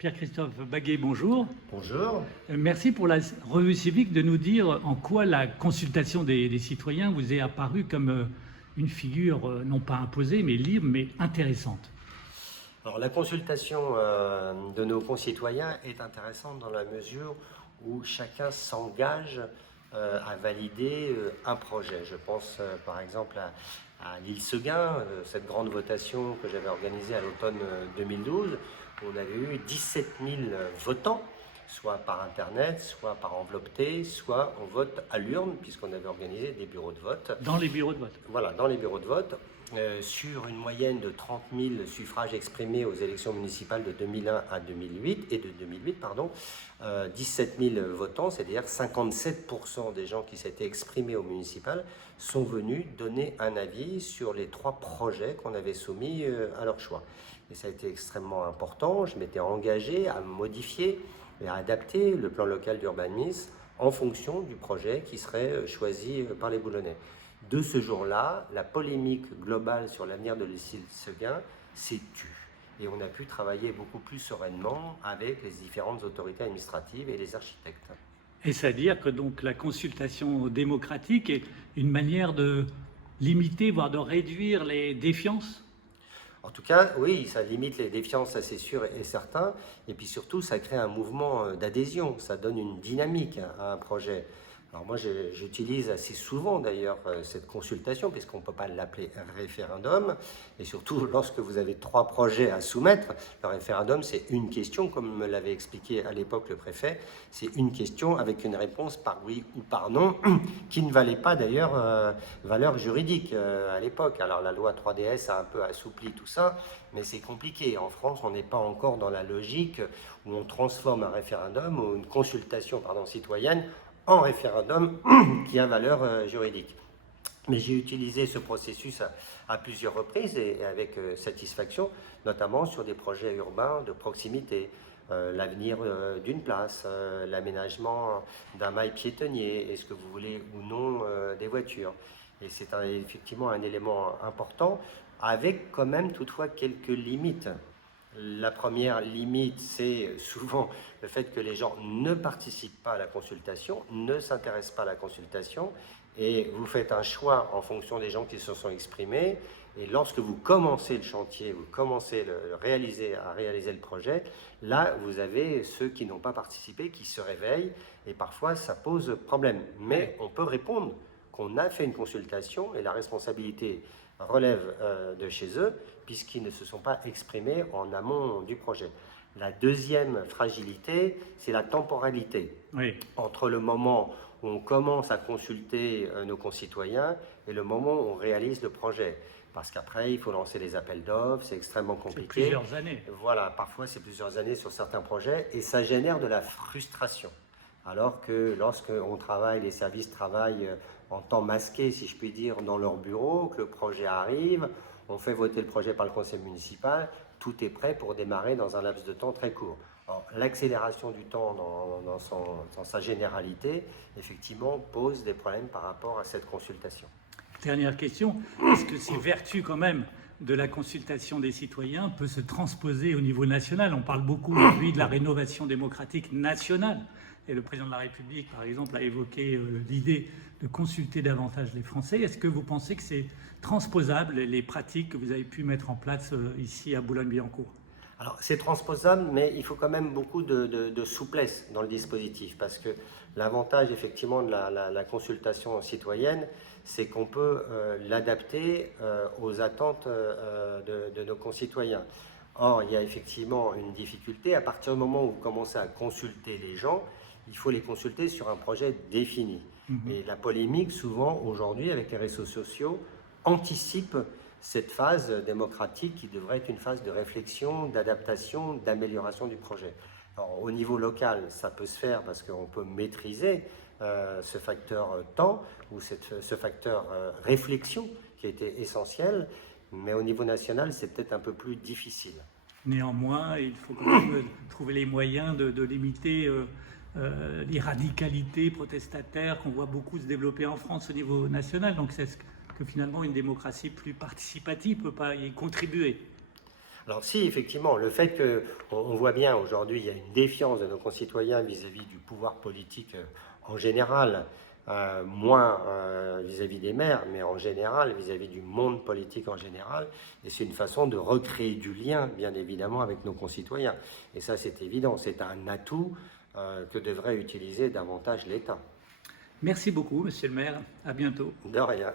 Pierre-Christophe Baguet, bonjour. Bonjour. Merci pour la revue civique de nous dire en quoi la consultation des citoyens vous est apparue comme une figure non pas imposée, mais libre, mais intéressante. Alors la consultation de nos concitoyens est intéressante dans la mesure où chacun s'engage à valider un projet. Je pense par exemple à l'île Seguin, cette grande votation que j'avais organisée à l'automne 2012, où on avait eu 17 000 votants, soit par Internet, soit par enveloppe T, soit en vote à l'urne, puisqu'on avait organisé des bureaux de vote. Dans les bureaux de vote. Voilà, dans les bureaux de vote. Sur une moyenne de 30 000 suffrages exprimés aux élections municipales de 2001 à 2008, et de 2008, pardon, 17 000 votants, c'est-à-dire 57% des gens qui s'étaient exprimés au municipal sont venus donner un avis sur les 3 projets qu'on avait soumis à leur choix. Et ça a été extrêmement important. Je m'étais engagé à modifier et à adapter le plan local d'urbanisme en fonction du projet qui serait choisi par les Boulonnais. De ce jour-là, la polémique globale sur l'avenir de l'île Seguin s'est tue. Et on a pu travailler beaucoup plus sereinement avec les différentes autorités administratives et les architectes. Et c'est-à-dire que donc la consultation démocratique est une manière de limiter, voire de réduire les défiances? En tout cas, oui, ça limite les défiances, ça c'est sûr et certain. Et puis surtout, ça crée un mouvement d'adhésion, ça donne une dynamique à un projet. Alors moi, j'utilise assez souvent d'ailleurs cette consultation, puisqu'on ne peut pas l'appeler référendum. Et surtout, lorsque vous avez 3 projets à soumettre, le référendum, c'est une question, comme me l'avait expliqué à l'époque le préfet, c'est une question avec une réponse par oui ou par non, qui ne valait pas d'ailleurs valeur juridique à l'époque. Alors la loi 3DS a un peu assoupli tout ça, mais c'est compliqué. En France, on n'est pas encore dans la logique où on transforme un référendum ou une consultation citoyenne en référendum qui a valeur juridique. Mais j'ai utilisé ce processus à plusieurs reprises et avec satisfaction, notamment sur des projets urbains de proximité, l'avenir d'une place, l'aménagement d'un mail piétonnier, est-ce que vous voulez ou non des voitures. Et c'est effectivement un élément important, avec quand même toutefois quelques limites. La première limite, c'est souvent le fait que les gens ne participent pas à la consultation, ne s'intéressent pas à la consultation, et vous faites un choix en fonction des gens qui se sont exprimés, et lorsque vous commencez le chantier, vous commencez à réaliser le projet, là, vous avez ceux qui n'ont pas participé, qui se réveillent, et parfois, ça pose problème. Mais on peut répondre qu'on a fait une consultation, et la responsabilité relève de chez eux, puisqu'ils ne se sont pas exprimés en amont du projet. La deuxième fragilité, c'est la temporalité. Oui. Entre le moment où on commence à consulter nos concitoyens et le moment où on réalise le projet. Parce qu'après, il faut lancer les appels d'offres, c'est extrêmement compliqué. C'est plusieurs années. Voilà, parfois c'est plusieurs années sur certains projets, et ça génère de la frustration. Alors que lorsqu'on travaille, les services travaillent en temps masqué, si je puis dire, dans leur bureau, que le projet arrive, on fait voter le projet par le conseil municipal, tout est prêt pour démarrer dans un laps de temps très court. L'accélération du temps dans sa généralité, effectivement, pose des problèmes par rapport à cette consultation. Dernière question, est-ce que ces vertus quand même de la consultation des citoyens peut se transposer au niveau national? On parle beaucoup aujourd'hui de la rénovation démocratique nationale. Et le président de la République, par exemple, a évoqué l'idée de consulter davantage les Français. Est-ce que vous pensez que c'est transposable, les pratiques que vous avez pu mettre en place ici à Boulogne-Billancourt? Alors, c'est transposable, mais il faut quand même beaucoup de souplesse dans le dispositif, parce que l'avantage, effectivement, de la consultation citoyenne, c'est qu'on peut l'adapter aux attentes de nos concitoyens. Or, il y a effectivement une difficulté. À partir du moment où vous commencez à consulter les gens, il faut les consulter sur un projet défini. Et la polémique, souvent, aujourd'hui, avec les réseaux sociaux, anticipe cette phase démocratique qui devrait être une phase de réflexion, d'adaptation, d'amélioration du projet. Alors, au niveau local, ça peut se faire parce qu'on peut maîtriser ce facteur temps ou ce facteur réflexion qui a été essentiel, mais au niveau national, c'est peut-être un peu plus difficile. Néanmoins, il faut quand même trouver les moyens de limiter les radicalités protestataires qu'on voit beaucoup se développer en France au niveau national. Donc c'est que finalement une démocratie plus participative ne peut pas y contribuer. Alors si, effectivement, le fait qu'on voit bien aujourd'hui, il y a une défiance de nos concitoyens vis-à-vis du pouvoir politique en général, moins vis-à-vis des maires, mais en général, vis-à-vis du monde politique en général, et c'est une façon de recréer du lien, bien évidemment, avec nos concitoyens. Et ça, c'est évident, c'est un atout que devrait utiliser davantage l'État. Merci beaucoup, monsieur le maire. À bientôt. De rien.